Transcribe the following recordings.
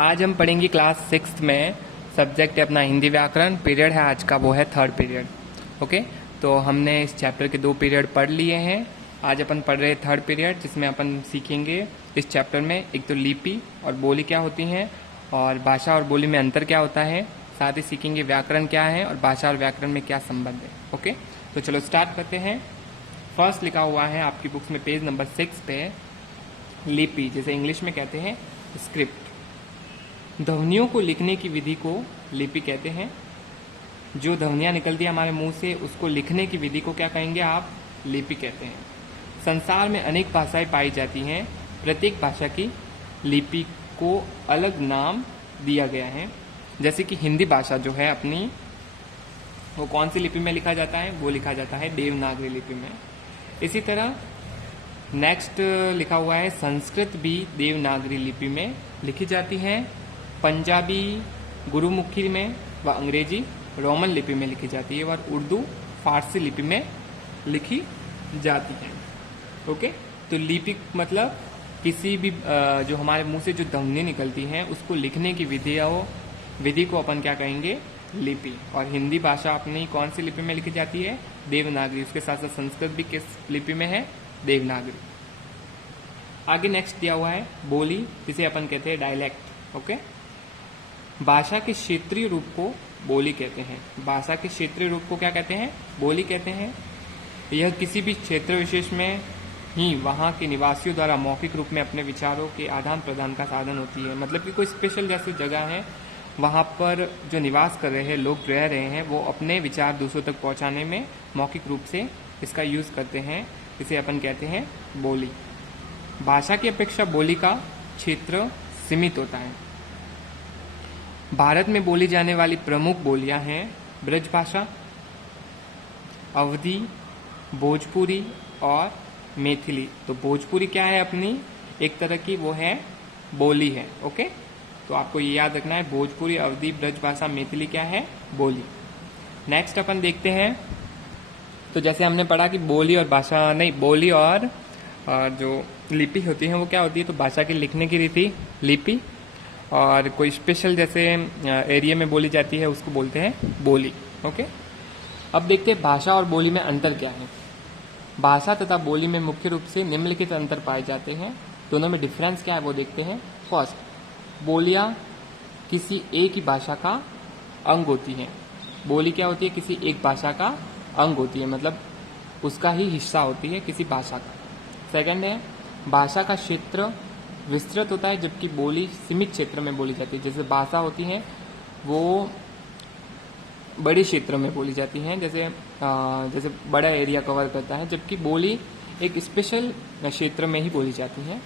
आज हम पढ़ेंगे क्लास 6 में। सब्जेक्ट है अपना हिंदी व्याकरण। पीरियड है आज का वो है 3rd पीरियड। ओके, तो हमने इस चैप्टर के 2 पीरियड पढ़ लिए हैं। आज अपन पढ़ रहे हैं 3rd पीरियड, जिसमें अपन सीखेंगे इस चैप्टर में एक तो लिपि और बोली क्या होती हैं और भाषा और बोली में अंतर क्या होता है। साथ ही सीखेंगे व्याकरण क्या है और भाषा और व्याकरण में क्या संबंध है। ओके, तो चलो स्टार्ट करते हैं। फर्स्ट लिखा हुआ है आपकी बुक्स में पेज नंबर 6 पे लिपि, जैसे इंग्लिश में कहते हैं स्क्रिप्ट। ध्वनियों को लिखने की विधि को लिपि कहते हैं। जो ध्वनियाँ निकलती है हमारे मुंह से उसको लिखने की विधि को क्या कहेंगे आप? लिपि कहते हैं। संसार में अनेक भाषाएं पाई जाती हैं। प्रत्येक भाषा की लिपि को अलग नाम दिया गया है। जैसे कि हिंदी भाषा जो है अपनी, वो कौन सी लिपि में लिखा जाता है? वो लिखा जाता है देवनागरी लिपि में। इसी तरह नेक्स्ट लिखा हुआ है संस्कृत भी देवनागरी लिपि में लिखी जाती है। पंजाबी गुरुमुखी में व अंग्रेजी रोमन लिपि में लिखी जाती है और उर्दू फारसी लिपि में लिखी जाती है। ओके, तो लिपि मतलब किसी भी जो हमारे मुंह से जो ध्वनि निकलती हैं उसको लिखने की विधि को अपन क्या कहेंगे? लिपि। और हिंदी भाषा अपनी कौन सी लिपि में लिखी जाती है? देवनागरी। उसके साथ साथ संस्कृत भी किस लिपि में है? देवनागरी। आगे नेक्स्ट दिया हुआ है बोली, जिसे अपन कहते हैं डायलेक्ट। ओके, भाषा के क्षेत्रीय रूप को बोली कहते हैं। भाषा के क्षेत्रीय रूप को क्या कहते हैं? बोली कहते हैं। यह किसी भी क्षेत्र विशेष में ही वहाँ के निवासियों द्वारा मौखिक रूप में अपने विचारों के आदान प्रदान का साधन होती है। मतलब कि कोई स्पेशल जैसी जगह है, वहाँ पर जो निवास कर रहे हैं लोग रह रहे हैं, वो अपने विचार दूसरों तक पहुँचाने में मौखिक रूप से इसका यूज़ करते हैं। इसे अपन कहते हैं बोली। भाषा की अपेक्षा बोली का क्षेत्र सीमित होता है। भारत में बोली जाने वाली प्रमुख बोलियां हैं ब्रज भाषा, अवधी, भोजपुरी और मैथिली। तो भोजपुरी क्या है अपनी? एक तरह की वो है बोली है। ओके, तो आपको ये याद रखना है, भोजपुरी, अवधी, ब्रज भाषा, मैथिली क्या है? बोली। नेक्स्ट अपन देखते हैं। तो जैसे हमने पढ़ा कि बोली और भाषा नहीं, बोली और जो लिपि होती है वो क्या होती है? तो भाषा की लिखने की रीति लिपि, और कोई स्पेशल जैसे एरिया में बोली जाती है उसको बोलते हैं बोली। ओके, अब देखते हैं भाषा और बोली में अंतर क्या है। भाषा तथा बोली में मुख्य रूप से निम्नलिखित अंतर पाए जाते हैं। दोनों में डिफरेंस क्या है वो देखते हैं। फर्स्ट, बोलियां किसी एक ही भाषा का अंग होती हैं। बोली क्या होती है? किसी एक भाषा का अंग होती है, मतलब उसका ही हिस्सा होती है किसी भाषा का। सेकंड है, भाषा का क्षेत्र विस्तृत होता है जबकि बोली सीमित क्षेत्र में बोली जाती है। जैसे भाषा होती है वो बड़े क्षेत्र में बोली जाती हैं, जैसे बड़ा एरिया कवर करता है, जबकि बोली एक स्पेशल क्षेत्र में ही बोली जाती है।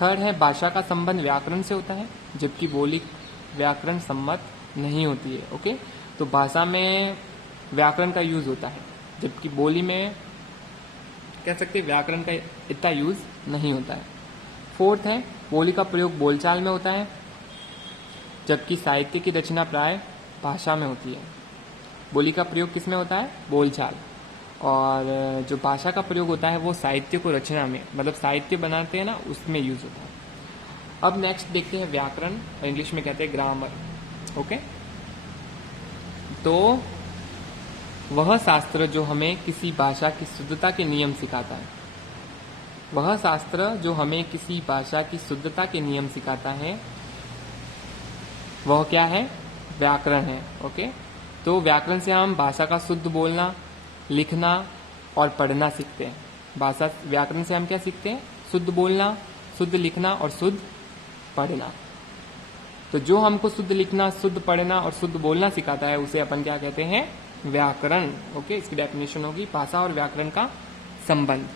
थर्ड है, भाषा का संबंध व्याकरण से होता है जबकि बोली व्याकरण सम्मत नहीं होती है। ओके, तो भाषा में व्याकरण का यूज होता है जबकि बोली में कह सकते हैं व्याकरण का इतना यूज नहीं होता है। फोर्थ है, बोली का प्रयोग बोलचाल में होता है जबकि साहित्य की रचना प्राय भाषा में होती है। बोली का प्रयोग किस में होता है? बोलचाल। और जो भाषा का प्रयोग होता है वो साहित्य को रचना में, मतलब साहित्य बनाते हैं ना, उसमें यूज होता है। अब नेक्स्ट देखते हैं व्याकरण, इंग्लिश में कहते हैं ग्रामर। ओके, तो वह शास्त्र जो हमें किसी भाषा की शुद्धता के नियम सिखाता है, वह शास्त्र जो हमें किसी भाषा की शुद्धता के नियम सिखाता है, वह क्या है? व्याकरण है। ओके, तो व्याकरण से हम भाषा का शुद्ध बोलना, लिखना और पढ़ना सीखते हैं। व्याकरण से हम क्या सीखते हैं? शुद्ध बोलना, शुद्ध लिखना और शुद्ध पढ़ना। तो जो हमको शुद्ध लिखना, शुद्ध पढ़ना और शुद्ध बोलना सिखाता है उसे अपन क्या कहते हैं? व्याकरण। ओके, इसकी डेफिनेशन होगी भाषा और व्याकरण का संबंध।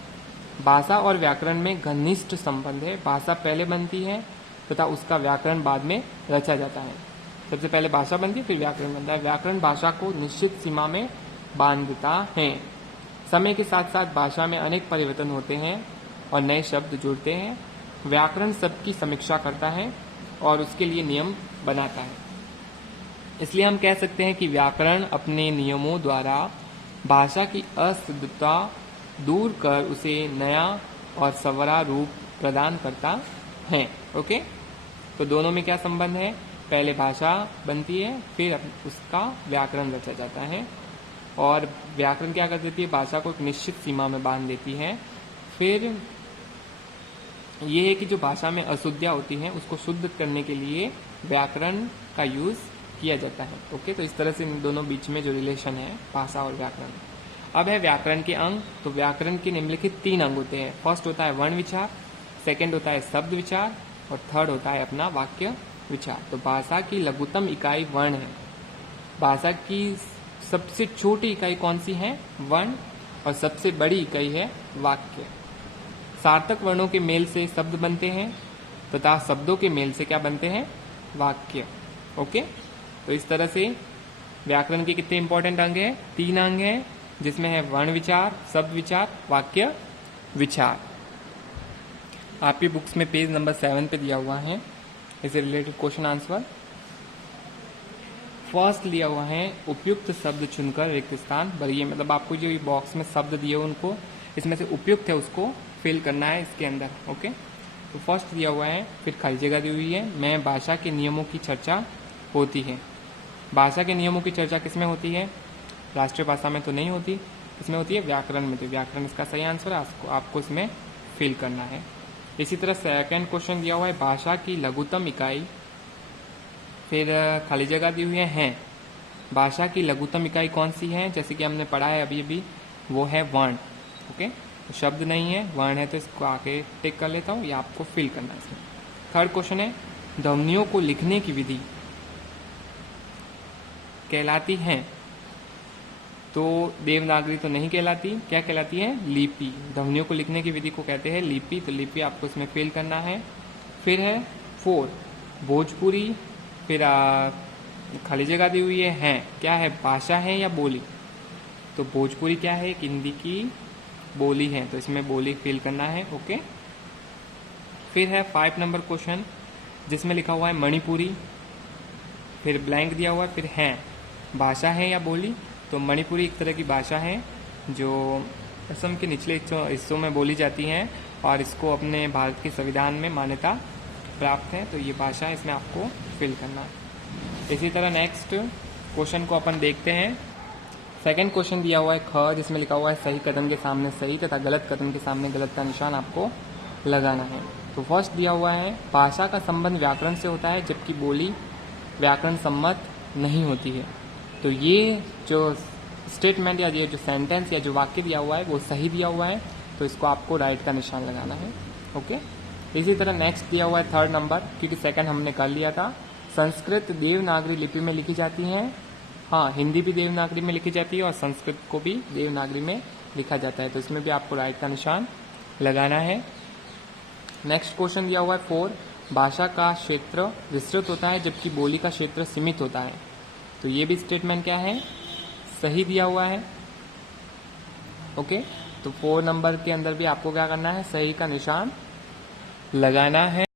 भाषा और व्याकरण में घनिष्ठ संबंध है। भाषा पहले बनती है तथा उसका व्याकरण बाद में रचा जाता है। सबसे पहले भाषा बनती है फिर व्याकरण बनता है। व्याकरण भाषा को निश्चित सीमा में बांधता है। समय के साथ साथ भाषा में अनेक परिवर्तन होते हैं और नए शब्द जुड़ते हैं। व्याकरण सबकी समीक्षा करता है और उसके लिए नियम बनाता है। इसलिए हम कह सकते हैं कि व्याकरण अपने नियमों द्वारा भाषा की अशुद्धता दूर कर उसे नया और संवरा रूप प्रदान करता है। ओके, तो दोनों में क्या संबंध है, पहले भाषा बनती है फिर उसका व्याकरण रचा जाता है। और व्याकरण क्या कर देती है, भाषा को एक निश्चित सीमा में बांध देती है। फिर ये है कि जो भाषा में अशुद्धियाँ होती हैं उसको शुद्ध करने के लिए व्याकरण का यूज किया जाता है। ओके, तो इस तरह से इन दोनों बीच में जो रिलेशन है भाषा और व्याकरण। अब है व्याकरण के अंग। तो व्याकरण के निम्नलिखित 3 अंग होते हैं। फर्स्ट होता है वर्ण विचार, सेकंड होता है शब्द विचार और थर्ड होता है अपना वाक्य विचार। तो भाषा की लघुत्तम इकाई वर्ण है। भाषा की सबसे छोटी इकाई कौन सी है, वर्ण, और सबसे बड़ी इकाई है वाक्य। सार्थक वर्णों के मेल से शब्द बनते हैं तथा शब्दों के मेल से क्या बनते हैं, वाक्य। ओके, तो इस तरह से व्याकरण के कितने इंपॉर्टेंट अंग हैं, 3 अंग हैं, जिसमें है वर्ण विचार, शब्द विचार, वाक्य विचार। आपकी बुक्स में पेज नंबर 7 पे दिया हुआ है इससे रिलेटेड क्वेश्चन आंसर। फर्स्ट लिया हुआ है उपयुक्त शब्द चुनकर रिक्त स्थान भरिए। मतलब आपको जो बॉक्स में शब्द दिए उनको इसमें से उपयुक्त है उसको फिल करना है इसके अंदर। ओके, तो फर्स्ट दिया हुआ है, फिर खाली जगह दी हुई है, मैं भाषा के नियमों की चर्चा होती है। भाषा के नियमों की चर्चा किसमें होती है, राष्ट्रीय भाषा में तो नहीं होती, इसमें होती है व्याकरण में। तो व्याकरण इसका सही आंसर है, आपको इसमें फिल करना है। इसी तरह सेकंड क्वेश्चन दिया हुआ है भाषा की लघुत्तम इकाई, फिर खाली जगह दी हुई है। भाषा की लघुत्तम इकाई कौन सी है, जैसे कि हमने पढ़ा है अभी वो है वर्ण। ओके, तो शब्द नहीं है, वर्ण है, तो इसको आके टिक कर लेता हूँ, ये आपको फिल करना है इसमें। थर्ड क्वेश्चन है ध्वनियों को लिखने की विधि कहलाती है, तो देवनागरी तो नहीं कहलाती, क्या कहलाती है, लिपि। ध्वनियों को लिखने की विधि को कहते हैं लिपि, तो लिपि आपको इसमें फिल करना है। फिर है 4 भोजपुरी, फिर खाली जगह दी हुई है क्या है, भाषा है या बोली। तो भोजपुरी क्या है, एक हिंदी की बोली है, तो इसमें बोली फिल करना है। ओके, फिर है 5 नंबर क्वेश्चन जिसमें लिखा हुआ है मणिपुरी, फिर ब्लैंक दिया हुआ है, फिर है भाषा है या बोली। तो मणिपुरी एक तरह की भाषा है जो असम के निचले हिस्सों में बोली जाती है और इसको अपने भारत के संविधान में मान्यता प्राप्त है, तो ये भाषा इसमें आपको फिल करना है। इसी तरह नेक्स्ट क्वेश्चन को अपन देखते हैं। सेकंड क्वेश्चन दिया हुआ है ख, जिसमें लिखा हुआ है सही कदम के सामने सही तथा गलत कदम के सामने गलत का निशान आपको लगाना है। तो फर्स्ट दिया हुआ है भाषा का संबंध व्याकरण से होता है जबकि बोली व्याकरण सम्मत नहीं होती है। तो ये जो स्टेटमेंट या ये जो सेंटेंस या जो वाक्य दिया हुआ है वो सही दिया हुआ है, तो इसको आपको राइट का निशान लगाना है। ओके, इसी तरह नेक्स्ट दिया हुआ है 3rd नंबर, क्योंकि सेकंड हमने कर लिया था। संस्कृत देवनागरी लिपि में लिखी जाती है, हाँ हिंदी भी देवनागरी में लिखी जाती है और संस्कृत को भी देवनागरी में लिखा जाता है, तो इसमें भी आपको राइट का निशान लगाना है। नेक्स्ट क्वेश्चन दिया हुआ है 4 भाषा का क्षेत्र विस्तृत होता है जबकि बोली का क्षेत्र सीमित होता है। तो ये भी स्टेटमेंट क्या है, सही दिया हुआ है। ओके, तो 4 नंबर के अंदर भी आपको क्या करना है, सही का निशान लगाना है।